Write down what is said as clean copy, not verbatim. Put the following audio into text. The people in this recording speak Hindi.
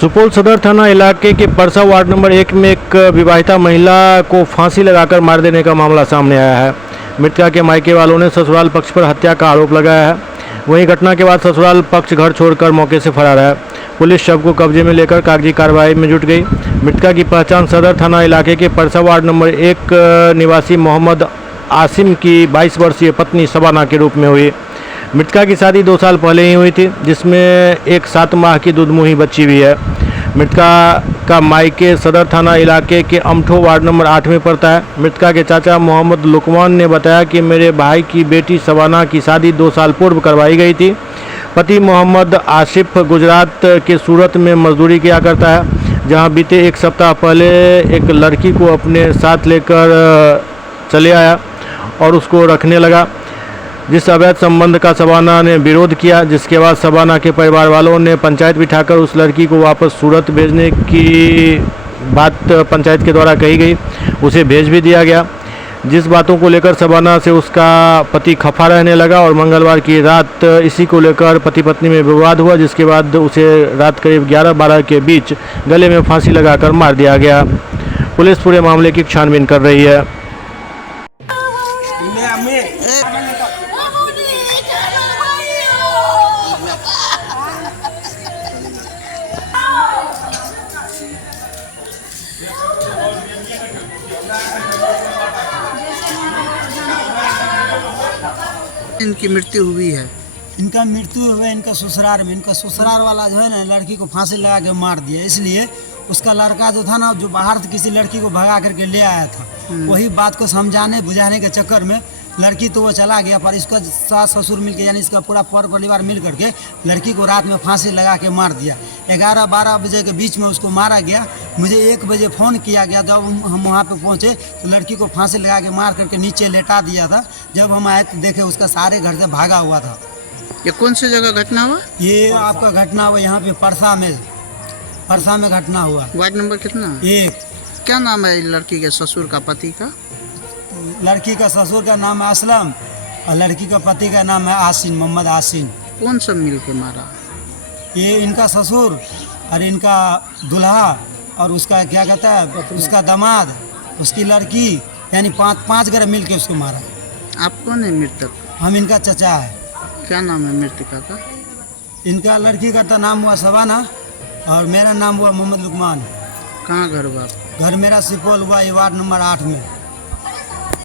सुपौल सदर थाना इलाके के परसा वार्ड नंबर 1 में एक विवाहिता महिला को फांसी लगाकर मार देने का मामला सामने आया है। मृतका के मायके वालों ने ससुराल पक्ष पर हत्या का आरोप लगाया है। वहीं घटना के बाद ससुराल पक्ष घर छोड़कर मौके से फरार है। पुलिस शव को कब्जे में लेकर कागजी कार्रवाई में जुट गई। मृतका की पहचान सदर थाना इलाके के परसा वार्ड नंबर 1 निवासी मोहम्मद आसिम की 22 वर्षीय पत्नी शबाना के रूप में हुई। मृतका की शादी 2 साल पहले ही हुई थी, जिसमें एक 7 माह की दूधमुही बच्ची भी है। मृतका का मायके सदर थाना इलाके के अमठो वार्ड नंबर 8 में पड़ता है। मृतका के चाचा मोहम्मद लुकमान ने बताया कि मेरे भाई की बेटी शबाना की शादी 2 साल पूर्व करवाई गई थी। पति मोहम्मद आसिफ गुजरात के सूरत में मजदूरी किया करता है, जहां बीते 1 सप्ताह पहले एक लड़की को अपने साथ लेकर चले आया और उसको रखने लगा, जिस अवैध संबंध का शबाना ने विरोध किया। जिसके बाद शबाना के परिवार वालों ने पंचायत बिठाकर उस लड़की को वापस सूरत भेजने की बात पंचायत के द्वारा कही गई। उसे भेज भी दिया गया। जिस बातों को लेकर शबाना से उसका पति खफा रहने लगा और मंगलवार की रात इसी को लेकर पति पत्नी में विवाद हुआ, जिसके बाद उसे रात करीब 11-12 के बीच गले में फांसी लगाकर मार दिया गया। पुलिस पूरे मामले की छानबीन कर रही है। इनकी मृत्यु हुई है। इनका मृत्यु हुआ इनका ससुराल में। इनका ससुराल वाला जो है ना लड़की को फांसी लगा के मार दिया। इसलिए उसका लड़का जो था ना, जो बाहर से किसी लड़की को भगा करके ले आया था, वही बात को समझाने बुझाने के चक्कर में लड़की तो वो चला गया, पर इसका सास ससुर मिलके यानी इसका पूरा परिवार मिल करके लड़की को रात में फांसी लगा के मार दिया। 11-12 बजे के बीच में उसको मारा गया। मुझे 1 बजे फ़ोन किया गया। जब हम वहाँ पे पहुँचे तो लड़की को फांसी लगा के मार करके नीचे लेटा दिया था। जब हम आए तो देखे उसका सारे घर से भागा हुआ था। ये कौन सी जगह घटना हुआ? ये आपका घटना हुआ यहाँ पे परसा में घटना हुआ। वार्ड नंबर कितना? 1। क्या नाम है लड़की के ससुर का, पति का? लड़की का ससुर का नाम है असलम और लड़की का पति का नाम है आसिन, मोहम्मद आसिन। कौन सब मिल के मारा? ये इनका ससुर और इनका दूल्हा और उसका क्या कहता है उसका दामाद, उसकी लड़की, यानी 5 घर मिल के उसको मारा। आप कौन है मृतक? हम इनका चचा है। क्या नाम है मृतका का? इनका लड़की का तो नाम हुआ शबाना और मेरा नाम हुआ मोहम्मद लुकमान। कहाँ घर हुआ? घर मेरा सुपौल हुआ, ये वार्ड नंबर 8 में।